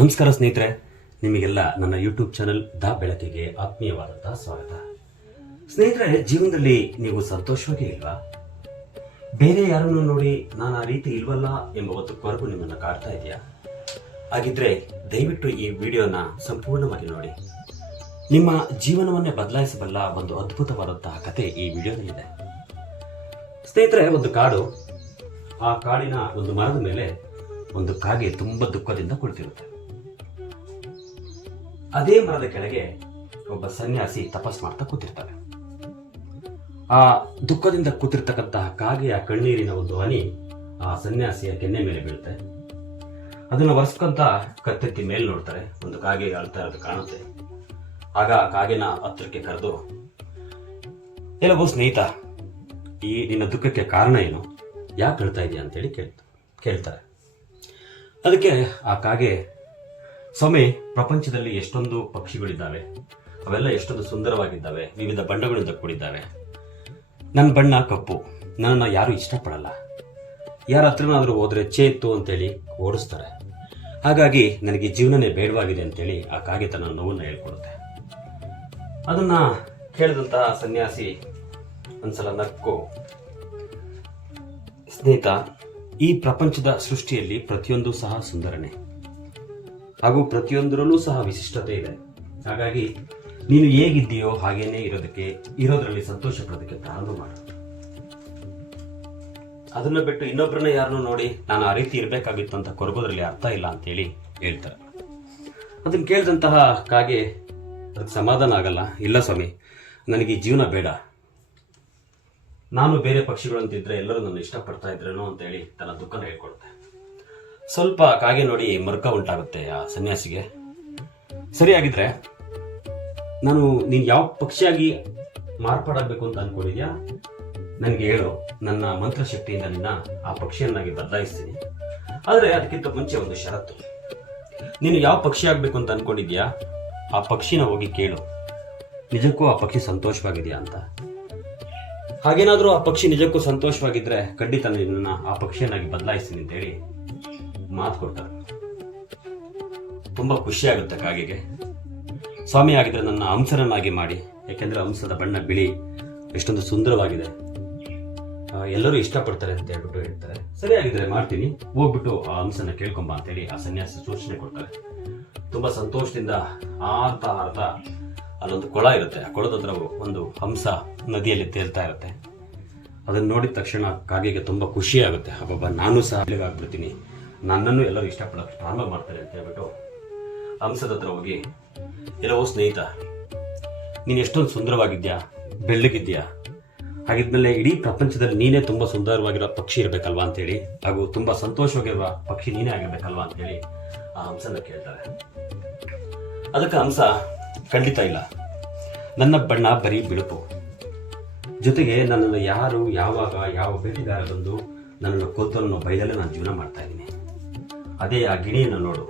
ನಮಸ್ಕಾರ ಸ್ನೇಹಿತರೆ, ನಿಮಗೆಲ್ಲ ನನ್ನ ಯೂಟ್ಯೂಬ್ ಚಾನೆಲ್ ದ ಬೆಳಕಿಗೆ ಆತ್ಮೀಯವಾದಂತಹ ಸ್ವಾಗತ. ಸ್ನೇಹಿತರೆ, ಜೀವನದಲ್ಲಿ ನೀವು ಸಂತೋಷವಾಗೇ ಇಲ್ವಾ? ಬೇರೆ ಯಾರನ್ನು ನೋಡಿ ನಾನು ಆ ರೀತಿ ಇಲ್ವಲ್ಲ ಎಂಬ ಒಂದು ಕೊರಗು ನಿಮ್ಮನ್ನು ಕಾಡ್ತಾ ಇದೆಯಾ? ಹಾಗಿದ್ರೆ ದಯವಿಟ್ಟು ಈ ವಿಡಿಯೋನ ಸಂಪೂರ್ಣವಾಗಿ ನೋಡಿ. ನಿಮ್ಮ ಜೀವನವನ್ನೇ ಬದಲಾಯಿಸಬಲ್ಲ ಒಂದು ಅದ್ಭುತವಾದಂತಹ ಕತೆ ಈ ವಿಡಿಯೋದಲ್ಲಿದೆ. ಸ್ನೇಹಿತರೆ, ಒಂದು ಕಾಡು, ಆ ಕಾಡಿನ ಒಂದು ಮರದ ಮೇಲೆ ಒಂದು ಕಾಗೆ ತುಂಬಾ ದುಃಖದಿಂದ ಕುಳಿತಿರುತ್ತೆ. ಅದೇ ಮರದ ಕೆಳಗೆ ಒಬ್ಬ ಸನ್ಯಾಸಿ ತಪಸ್ ಮಾಡ್ತಾ ಕೂತಿರ್ತಾರೆ. ಆ ದುಃಖದಿಂದ ಕೂತಿರ್ತಕ್ಕಂತಹ ಕಾಗೆಯ ಕಣ್ಣೀರಿನ ಒಂದು ಹನಿ ಆ ಸನ್ಯಾಸಿಯ ಕೆನ್ನೆ ಮೇಲೆ ಬೀಳುತ್ತೆ. ಅದನ್ನು ಒರೆಸ್ಕೊಂತ ಕತ್ತೆತ್ತಿ ಮೇಲೆ ನೋಡ್ತಾರೆ. ಒಂದು ಕಾಗೆ ಅಳ್ತಾ ಇರೋದು ಕಾಣುತ್ತೆ. ಆಗ ಆ ಕಾಗೆನ ಹತ್ರಕ್ಕೆ ಕರೆದು, ಎಲ್ಲವೋ ಸ್ನೇಹಿತ, ಈ ನಿನ್ನ ದುಃಖಕ್ಕೆ ಕಾರಣ ಏನು, ಯಾಕೆ ಅಳ್ತಾ ಇದೆಯಾ ಅಂತೇಳಿ ಕೇಳ್ತಾರೆ. ಅದಕ್ಕೆ ಆ ಕಾಗೆ, ಸ್ವಾಮಿ, ಪ್ರಪಂಚದಲ್ಲಿ ಎಷ್ಟೊಂದು ಪಕ್ಷಿಗಳಿದ್ದಾವೆ, ಅವೆಲ್ಲ ಎಷ್ಟೊಂದು ಸುಂದರವಾಗಿದ್ದಾವೆ, ವಿವಿಧ ಬಣ್ಣಗಳಿಂದ ಕೂಡಿದ್ದಾವೆ. ನನ್ನ ಬಣ್ಣ ಕಪ್ಪು, ನನ್ನನ್ನು ಯಾರು ಇಷ್ಟಪಡಲ್ಲ. ಯಾರ ಹತ್ರನಾದ್ರೂ ಹೋದ್ರೆ ಚೇತು ಅಂತೇಳಿ ಓಡಿಸ್ತಾರೆ. ಹಾಗಾಗಿ ನನಗೆ ಜೀವನನೇ ಬೇಡವಾಗಿದೆ ಅಂತೇಳಿ ಆ ಕಾಗೆ ತನ್ನ ನೋವನ್ನು ಹೇಳ್ಕೊಡುತ್ತೆ. ಅದನ್ನ ಕೇಳಿದಂತಹ ಸನ್ಯಾಸಿ ಒಂದ್ಸಲ ನಕ್ಕು, ಸ್ನೇಹಿತ, ಈ ಪ್ರಪಂಚದ ಸೃಷ್ಟಿಯಲ್ಲಿ ಪ್ರತಿಯೊಂದು ಸಹ ಸುಂದರನೇ, ಹಾಗೂ ಪ್ರತಿಯೊಂದರಲ್ಲೂ ಸಹ ವಿಶಿಷ್ಟತೆ ಇದೆ. ಹಾಗಾಗಿ ನೀನು ಹೇಗಿದ್ದೀಯೋ ಹಾಗೇನೆ ಇರೋದ್ರಲ್ಲಿ ಸಂತೋಷ ಪಡೋದಕ್ಕೆ ಪ್ರಾರಂಭ ಮಾಡು. ಅದನ್ನ ಬಿಟ್ಟು ಇನ್ನೊಬ್ಬರನ್ನ ಯಾರನ್ನು ನೋಡಿ ನಾನು ಆ ರೀತಿ ಇರಬೇಕಾಗಿತ್ತು ಅಂತ ಕೊರಗೋದ್ರಲ್ಲಿ ಅರ್ಥ ಇಲ್ಲ ಅಂತೇಳಿ ಹೇಳ್ತಾರೆ. ಅದನ್ನ ಕೇಳಿದಂತಹ ಕಾಗೆ ಅದಕ್ಕೆ ಸಮಾಧಾನ ಆಗಲ್ಲ. ಇಲ್ಲ ಸ್ವಾಮಿ, ನನಗೆ ಈ ಜೀವನ ಬೇಡ, ನಾನು ಬೇರೆ ಪಕ್ಷಿಗಳು ಅಂತಿದ್ರೆ ಎಲ್ಲರೂ ನನ್ನ ಇಷ್ಟಪಡ್ತಾ ಇದ್ರೇನೋ ಅಂತೇಳಿ ತನ್ನ ದುಃಖನ ಹೇಳ್ಕೊಡುತ್ತೆ. ಸ್ವಲ್ಪ ಕಾಗೆ ನೋಡಿ ಮರ್ಕ ಉಂಟಾಗುತ್ತೆ ಆ ಸನ್ಯಾಸಿಗೆ. ಸರಿಯಾಗಿದ್ರೆ ನೀನು ಯಾವ ಪಕ್ಷಿಯಾಗಿ ಮಾರ್ಪಾಡಾಗಬೇಕು ಅಂತ ಅನ್ಕೊಂಡಿದ್ಯಾ, ನನಗೆ ಹೇಳು, ನನ್ನ ಮಂತ್ರಶಕ್ತಿಯಿಂದ ನಿನ್ನ ಆ ಪಕ್ಷಿಯನ್ನಾಗಿ ಬದಲಾಯಿಸ್ತೀನಿ. ಆದರೆ ಅದಕ್ಕಿಂತ ಮುಂಚೆ ಒಂದು ಷರತ್ತು. ನೀನು ಯಾವ ಪಕ್ಷಿ ಆಗ್ಬೇಕು ಅಂತ ಅನ್ಕೊಂಡಿದ್ಯಾ, ಆ ಪಕ್ಷಿನ ಹೋಗಿ ಕೇಳು, ನಿಜಕ್ಕೂ ಆ ಪಕ್ಷಿ ಸಂತೋಷವಾಗಿದೆಯಾ ಅಂತ. ಹಾಗೇನಾದ್ರೂ ಆ ಪಕ್ಷಿ ನಿಜಕ್ಕೂ ಸಂತೋಷವಾಗಿದ್ರೆ ಖಂಡಿತ ನಿನ್ನ ಆ ಪಕ್ಷಿಯನ್ನಾಗಿ ಬದಲಾಯಿಸ್ತೀನಿ ಅಂತೇಳಿ ಮಾತು ಕೊಡ್ತಾರೆ. ತುಂಬಾ ಖುಷಿ ಆಗುತ್ತೆ ಕಾಗೆಗೆ. ಸ್ವಾಮಿ, ಆಗಿದ್ರೆ ನನ್ನ ಹಂಸನನ್ನಾಗಿ ಮಾಡಿ, ಯಾಕೆಂದ್ರೆ ಹಂಸದ ಬಣ್ಣ ಬಿಳಿ, ಎಷ್ಟೊಂದು ಸುಂದರವಾಗಿದೆ, ಎಲ್ಲರೂ ಇಷ್ಟಪಡ್ತಾರೆ ಅಂತ ಹೇಳ್ಬಿಟ್ಟು ಹೇಳ್ತಾರೆ. ಸರಿಯಾಗಿದ್ರೆ ಮಾಡ್ತೀನಿ, ಹೋಗ್ಬಿಟ್ಟು ಆ ಹಂಸನ ಕೇಳ್ಕೊಂಬ ಅಂತೇಳಿ ಆ ಸನ್ಯಾಸಿ ಸೂಚನೆ ಕೊಡ್ತಾರೆ. ತುಂಬಾ ಸಂತೋಷದಿಂದ ಆರ್ತಾ ಅಲ್ಲೊಂದು ಕೊಳ ಇರುತ್ತೆ. ಆ ಕೊಳದ ಹತ್ರ ಒಂದು ಹಂಸ ನದಿಯಲ್ಲಿ ತೇಲ್ತಾ ಇರುತ್ತೆ. ಅದನ್ನ ನೋಡಿದ ತಕ್ಷಣ ಕಾಗೆಗೆ ತುಂಬಾ ಖುಷಿ ಆಗುತ್ತೆ. ಅಬ್ಬಬ್ಬ, ನಾನು ಸಹ ಆಗ್ಬಿಡ್ತೀನಿ, ನನ್ನನ್ನು ಎಲ್ಲರೂ ಇಷ್ಟಪಡೋಕೆ ಪ್ರಾರಂಭ ಮಾಡ್ತಾರೆ ಅಂತ ಹೇಳ್ಬಿಟ್ಟು ಹಂಸದ ಹತ್ರ ಹೋಗಿ, ಎಲ್ಲವೋ ಸ್ನೇಹಿತ, ನೀನು ಎಷ್ಟೊಂದು ಸುಂದರವಾಗಿದ್ಯಾ, ಬೆಳ್ಳಗಿದ್ಯಾ, ಹಾಗಿದ್ಮೇಲೆ ಇಡೀ ಪ್ರಪಂಚದಲ್ಲಿ ನೀನೇ ತುಂಬಾ ಸುಂದರವಾಗಿರೋ ಪಕ್ಷಿ ಇರಬೇಕಲ್ವಾ ಅಂತೇಳಿ, ಹಾಗೂ ತುಂಬಾ ಸಂತೋಷವಾಗಿರುವ ಪಕ್ಷಿ ನೀನೇ ಆಗಿರ್ಬೇಕಲ್ವಾ ಅಂತೇಳಿ ಆ ಹಂಸನ ಕೇಳ್ತಾರೆ. ಅದಕ್ಕೆ ಹಂಸ, ಖಂಡಿತ ಇಲ್ಲ, ನನ್ನ ಬಣ್ಣ ಬರೀ ಬಿಳುಪು, ಜೊತೆಗೆ ನನ್ನನ್ನು ಯಾರು ಯಾವಾಗ ಯಾವ ಬೇಟೆಗಾರ ಬಂದು ನನ್ನನ್ನು ಕೊತ್ತನ್ನು ಬೈದಲ್ಲೇ ನಾನು ಜೀವನ ಮಾಡ್ತಾ ಇದ್ದೀನಿ. ಅದೇ ಆ ಗಿಣಿಯನ್ನು ನೋಡು,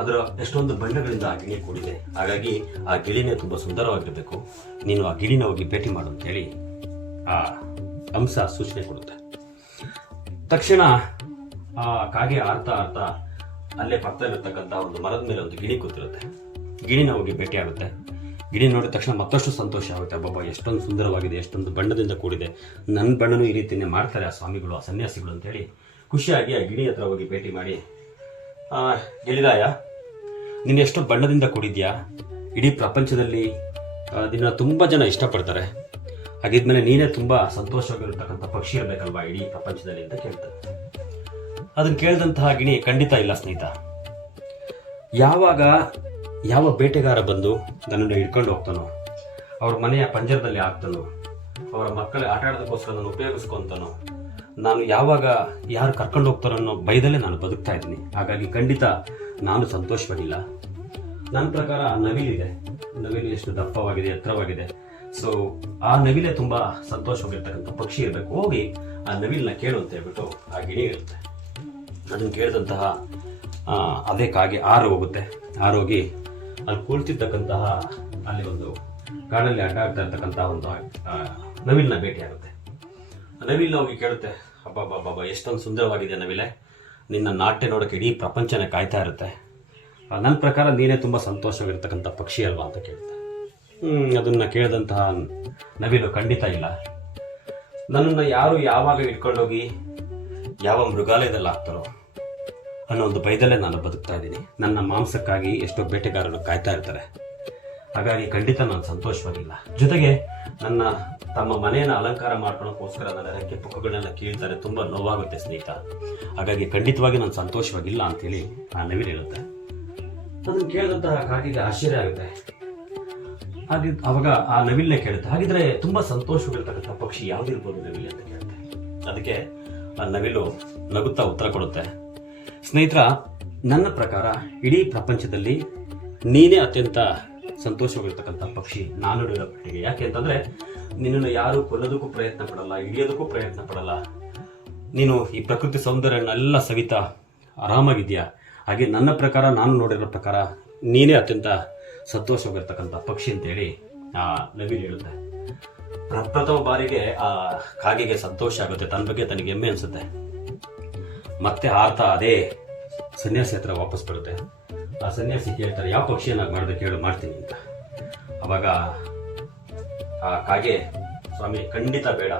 ಅದರ ಎಷ್ಟೊಂದು ಬಣ್ಣಗಳಿಂದ ಆ ಗಿಣಿ ಕೂಡಿದೆ. ಹಾಗಾಗಿ ಆ ಗಿಳಿನೇ ತುಂಬಾ ಸುಂದರವಾಗಿರ್ಬೇಕು, ನೀನು ಆ ಗಿಳಿನ ಹೋಗಿ ಭೇಟಿ ಮಾಡು ಅಂತೇಳಿ ಆ ಹಂಸ ಸೂಚನೆ ಕೊಡುತ್ತೆ. ತಕ್ಷಣ ಆ ಕಾಗೆ ಆರ್ತಾ ಅಲ್ಲೇ ಪಕ್ಕದಲ್ಲಿರ್ತಕ್ಕಂಥ ಒಂದು ಮರದ ಮೇಲೆ ಒಂದು ಗಿಣಿ ಕೂತಿರುತ್ತೆ. ಗಿಣಿನ ಹೋಗಿ ಭೇಟಿ ಆಗುತ್ತೆ. ಗಿಣಿ ನೋಡಿದ ತಕ್ಷಣ ಮತ್ತಷ್ಟು ಸಂತೋಷ ಆಗುತ್ತೆ. ಅಬ್ಬಬ್ಬ, ಎಷ್ಟೊಂದು ಸುಂದರವಾಗಿದೆ, ಎಷ್ಟೊಂದು ಬಣ್ಣದಿಂದ ಕೂಡಿದೆ, ನನ್ನ ಬಣ್ಣನೂ ಈ ರೀತಿಯೇ ಮಾಡ್ತಾರೆ ಆ ಸ್ವಾಮಿಗಳು, ಆ ಸನ್ಯಾಸಿಗಳು ಅಂತೇಳಿ ಖುಷಿಯಾಗಿ ಆ ಗಿಣಿ ಹತ್ರ ಹೋಗಿ ಭೇಟಿ ಮಾಡಿ, ಗೆಳಿರಾಯ, ನೀನು ಎಷ್ಟು ಬಣ್ಣದಿಂದ ಕೂಡಿದ್ಯಾ, ಇಡೀ ಪ್ರಪಂಚದಲ್ಲಿ ನಿನ್ನ ತುಂಬ ಜನ ಇಷ್ಟಪಡ್ತಾರೆ, ಹಾಗಿದ್ಮೇಲೆ ನೀನೇ ತುಂಬಾ ಸಂತೋಷವಾಗಿರತಕ್ಕಂಥ ಪಕ್ಷಿ ಇರಬೇಕಲ್ವಾ ಇಡೀ ಪ್ರಪಂಚದಲ್ಲಿ ಅಂತ ಕೇಳ್ತಾರೆ. ಅದನ್ನ ಕೇಳಿದಂತಹ ಗಿಣಿ, ಖಂಡಿತ ಇಲ್ಲ ಸ್ನೇಹಿತ, ಯಾವಾಗ ಯಾವ ಬೇಟೆಗಾರ ಬಂದು ನನ್ನನ್ನು ಹಿಡ್ಕೊಂಡು ಹೋಗ್ತಾನೋ, ಅವ್ರ ಮನೆಯ ಪಂಜರದಲ್ಲಿ ಹಾಕ್ತಾನೋ, ಅವರ ಮಕ್ಕಳ ಆಟ ಆಡೋದಕ್ಕೋಸ್ಕರ ನಾನು ಉಪಯೋಗಿಸ್ಕೊಂತಾನೋ, ನಾನು ಯಾವಾಗ ಯಾರು ಕರ್ಕೊಂಡು ಹೋಗ್ತಾರೋ ಅನ್ನೋ ಭಯದಲ್ಲೇ ನಾನು ಬದುಕ್ತಾ ಇದ್ದೀನಿ. ಹಾಗಾಗಿ ಖಂಡಿತ ನಾನು ಸಂತೋಷವಾಗಿಲ್ಲ. ನನ್ನ ಪ್ರಕಾರ ನವಿಲಿದೆ, ನವಿಲು ಎಷ್ಟು ದಪ್ಪವಾಗಿದೆ, ಎತ್ತರವಾಗಿದೆ, ಸೊ ಆ ನವಿಲೆ ತುಂಬಾ ಸಂತೋಷವಾಗಿರ್ತಕ್ಕಂಥ ಪಕ್ಷಿ ಇರಬೇಕು, ಹೋಗಿ ಆ ನವಿಲನ್ನ ಕೇಳು ಅಂತ ಹೇಳ್ಬಿಟ್ಟು ಆ ಗಿಣಿ ಇರುತ್ತೆ. ಅದನ್ನು ಕೇಳಿದಂತಹ ಅದೇ ಕಾಗೆ ಆರೋಗುತ್ತೆ. ಆರೋಗಿ ಅಲ್ಲಿ ಕುಳಿತಿರ್ತಕ್ಕಂತಹ ಅಲ್ಲಿ ಒಂದು ಕಾಡಲ್ಲಿ ಆಟ ಆಡ್ತಾ ಇರ್ತಕ್ಕಂತಹ ಒಂದು ನವಿಲನ್ನ ಭೇಟಿ ಆಗುತ್ತೆ. ನವಿಲ್ ಹೋಗಿ ಕೇಳುತ್ತೆ, ಹಬ್ಬ ಎಷ್ಟೊಂದು ಸುಂದರವಾಗಿದೆ ನವಿಲೆ, ನಿನ್ನ ನಾಟ್ಯ ನೋಡೋಕೆ ಇಡೀ ಪ್ರಪಂಚನೇ ಕಾಯ್ತಾ ಇರುತ್ತೆ. ನನ್ನ ಪ್ರಕಾರ ನೀನೇ ತುಂಬ ಸಂತೋಷವಾಗಿರ್ತಕ್ಕಂಥ ಪಕ್ಷಿ ಅಲ್ವಾ ಅಂತ ಕೇಳುತ್ತೆ. ಅದನ್ನು ಕೇಳಿದಂತಹ ನವಿಲು, ಖಂಡಿತ ಇಲ್ಲ, ನನ್ನನ್ನು ಯಾರು ಯಾವಾಗ ಇಟ್ಕೊಂಡೋಗಿ ಯಾವ ಮೃಗಾಲಯದಲ್ಲಿ ಹಾಕ್ತಾರೋ ಅನ್ನೋ ಒಂದು ಭಯದಲ್ಲೇ ನಾನು ಬದುಕ್ತಾ ಇದ್ದೀನಿ. ನನ್ನ ಮಾಂಸಕ್ಕಾಗಿ ಎಷ್ಟೋ ಬೇಟೆಗಾರರು ಕಾಯ್ತಾ ಇರ್ತಾರೆ, ಹಾಗಾಗಿ ಖಂಡಿತ ನಾನು ಸಂತೋಷವಾಗಿಲ್ಲ. ಜೊತೆಗೆ ನನ್ನ ತಮ್ಮ ಮನೆಯನ್ನು ಅಲಂಕಾರ ಮಾಡ್ಕೊಳ್ಳೋಕ್ಕೋಸ್ಕರ ನನ್ನ ರೆಕ್ಕೆ ಪುಕ್ಕಗಳನ್ನೆಲ್ಲ ಕೀಳ್ತಾರೆ, ತುಂಬ ನೋವಾಗುತ್ತೆ ಸ್ನೇಹಿತ. ಹಾಗಾಗಿ ಖಂಡಿತವಾಗಿ ನಾನು ಸಂತೋಷವಾಗಿಲ್ಲ ಅಂತೇಳಿ ಆ ನವಿಲು ಹೇಳುತ್ತೆ. ಅದನ್ನು ಕೇಳಿದಂತಹ ಕಾಕಿಗೆ ಆಶ್ಚರ್ಯ ಆಗುತ್ತೆ. ಹಾಗೆ ಅವಾಗ ಆ ನವಿಲನ್ನೇ ಕೇಳುತ್ತೆ, ಹಾಗಿದ್ರೆ ತುಂಬ ಸಂತೋಷವಾಗಿರ್ತಕ್ಕಂಥ ಪಕ್ಷಿ ಯಾವುದಿರ್ಬೋದು ನವಿಲು ಅಂತ ಕೇಳುತ್ತೆ. ಅದಕ್ಕೆ ಆ ನವಿಲು ನಗುತ್ತಾ ಉತ್ತರ ಕೊಡುತ್ತೆ, ಸ್ನೇಹಿತರ, ನನ್ನ ಪ್ರಕಾರ ಇಡೀ ಪ್ರಪಂಚದಲ್ಲಿ ನೀನೇ ಅತ್ಯಂತ ಸಂತೋಷವಾಗಿರ್ತಕ್ಕಂಥ ಪಕ್ಷಿ ನಾನು ನೋಡಿರೋ ಮಟ್ಟಿಗೆ. ಯಾಕೆ ಅಂತಂದರೆ ನಿನ್ನನ್ನು ಯಾರು ಕೊಲ್ಲೋದಕ್ಕೂ ಪ್ರಯತ್ನ ಪಡಲ್ಲ, ಹಿಡಿಯೋದಕ್ಕೂ ಪ್ರಯತ್ನ ಪಡಲ್ಲ. ನೀನು ಈ ಪ್ರಕೃತಿ ಸೌಂದರ್ಯನೆಲ್ಲ ಸವಿತಾ ಆರಾಮಾಗಿದೆಯಾ. ಹಾಗೆ ನನ್ನ ಪ್ರಕಾರ, ನಾನು ನೋಡಿರೋ ಪ್ರಕಾರ ನೀನೇ ಅತ್ಯಂತ ಸಂತೋಷವಾಗಿರ್ತಕ್ಕಂಥ ಪಕ್ಷಿ ಅಂತೇಳಿ ಆ ನವಿಲು ಹೇಳುತ್ತೆ. ಪ್ರಪ್ರಥಮ ಬಾರಿಗೆ ಆ ಕಾಗೆಗೆ ಸಂತೋಷ ಆಗುತ್ತೆ, ತನ್ನ ಬಗ್ಗೆ ತನಗೆ ಹೆಮ್ಮೆ ಅನಿಸುತ್ತೆ. ಮತ್ತೆ ಹಾರ್ತಾ ಅದೇ ಸನ್ಯಾಸಿ ಹತ್ರ ವಾಪಸ್ ಬರುತ್ತೆ. ಆ ಸನ್ಯಾಸಿ ಕೇಳ್ತಾರೆ, ಯಾವ ಪಕ್ಷಿಯನ್ನಾಗಿ ಮಾಡಿದೆ ಕೇಳು, ಮಾಡ್ತೀನಿ ಅಂತ. ಅವಾಗ ಆ ಕಾಗೆ, ಸ್ವಾಮಿ ಖಂಡಿತ ಬೇಡ,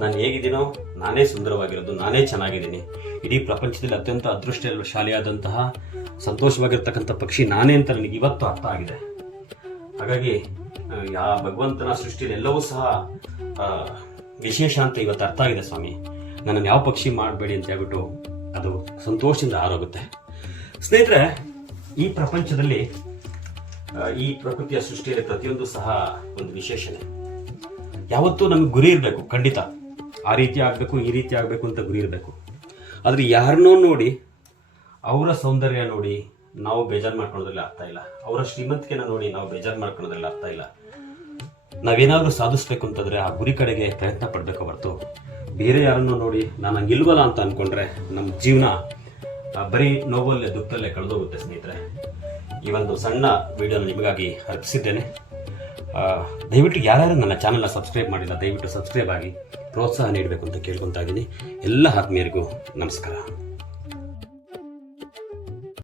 ನಾನು ಹೇಗಿದ್ದೀನೋ ನಾನೇ ಸುಂದರವಾಗಿರೋದು, ನಾನೇ ಚೆನ್ನಾಗಿದ್ದೀನಿ, ಇಡೀ ಪ್ರಪಂಚದಲ್ಲಿ ಅತ್ಯಂತ ಅದೃಷ್ಟಶಾಲಿಯಾದಂತಹ ಸಂತೋಷವಾಗಿರ್ತಕ್ಕಂಥ ಪಕ್ಷಿ ನಾನೇ ಅಂತ ನನಗೆ ಇವತ್ತು ಅರ್ಥ ಆಗಿದೆ. ಹಾಗಾಗಿ ಭಗವಂತನ ಸೃಷ್ಟಿಯಲ್ಲಿ ಎಲ್ಲವೂ ಸಹ ವಿಶೇಷ ಅಂತ ಇವತ್ತು ಅರ್ಥ ಆಗಿದೆ ಸ್ವಾಮಿ, ನನ್ನನ್ನು ಯಾವ ಪಕ್ಷಿ ಮಾಡಬೇಡಿ ಅಂತ ಹೇಳ್ಬಿಟ್ಟು ಅದು ಸಂತೋಷದಿಂದ ಆರೋಗುತ್ತೆ. ಸ್ನೇಹಿತರೆ, ಈ ಪ್ರಪಂಚದಲ್ಲಿ ಈ ಪ್ರಕೃತಿಯ ಸೃಷ್ಟಿಯಲ್ಲಿ ಪ್ರತಿಯೊಂದು ಸಹ ಒಂದು ವಿಶೇಷಣೆ. ಯಾವತ್ತೂ ನಮಗೆ ಗುರಿ ಇರಬೇಕು, ಖಂಡಿತ ಆ ರೀತಿ ಆಗಬೇಕು, ಈ ರೀತಿ ಆಗಬೇಕು ಅಂತ ಗುರಿ ಇರಬೇಕು. ಆದರೆ ಯಾರನ್ನೋ ನೋಡಿ, ಅವರ ಸೌಂದರ್ಯ ನೋಡಿ ನಾವು ಬೇಜಾರು ಮಾಡ್ಕೊಳ್ಳೋದ್ರಲ್ಲಿ ಆಗ್ತಾ ಇಲ್ಲ, ಅವರ ಶ್ರೀಮಂತಿಕೆನ ನೋಡಿ ನಾವು ಬೇಜಾರು ಮಾಡ್ಕೊಳ್ಳೋದ್ರಲ್ಲಿ ಆಗ್ತಾ ಇಲ್ಲ. ನಾವೇನಾದರೂ ಸಾಧಿಸ್ಬೇಕು ಅಂತಂದರೆ ಆ ಗುರಿ ಕಡೆಗೆ ಪ್ರಯತ್ನ ಪಡಬೇಕು ಹೊರತು ಬೇರೆ ಯಾರನ್ನೋ ನೋಡಿ ನಾನು ಹಂಗಿಲ್ವಲ್ಲ ಅಂತ ಅಂದ್ಕೊಂಡ್ರೆ ನಮ್ಮ ಜೀವನ ಬರೀ ನೋವಲ್ಲೇ ದುಃಖದಲ್ಲೇ ಕಳೆದೋಗುತ್ತೆ. ಸ್ನೇಹಿತರೆ, ಈ ಒಂದು ಸಣ್ಣ ವಿಡಿಯೋನ ನಿಮಗಾಗಿ ಅರ್ಪಿಸಿದ್ದೇನೆ. ದಯವಿಟ್ಟು ಯಾರ್ಯಾರು ನನ್ನ ಚಾನಲ್ನ ಸಬ್ಸ್ಕ್ರೈಬ್ ಮಾಡಿಲ್ಲ, ದಯವಿಟ್ಟು ಸಬ್ಸ್ಕ್ರೈಬ್ ಆಗಿ ಪ್ರೋತ್ಸಾಹ ನೀಡಬೇಕು ಅಂತ ಕೇಳ್ಕೊತಾ ಇದ್ದೀನಿ. ಎಲ್ಲ ಆತ್ಮೀಯರಿಗೂ ನಮಸ್ಕಾರ.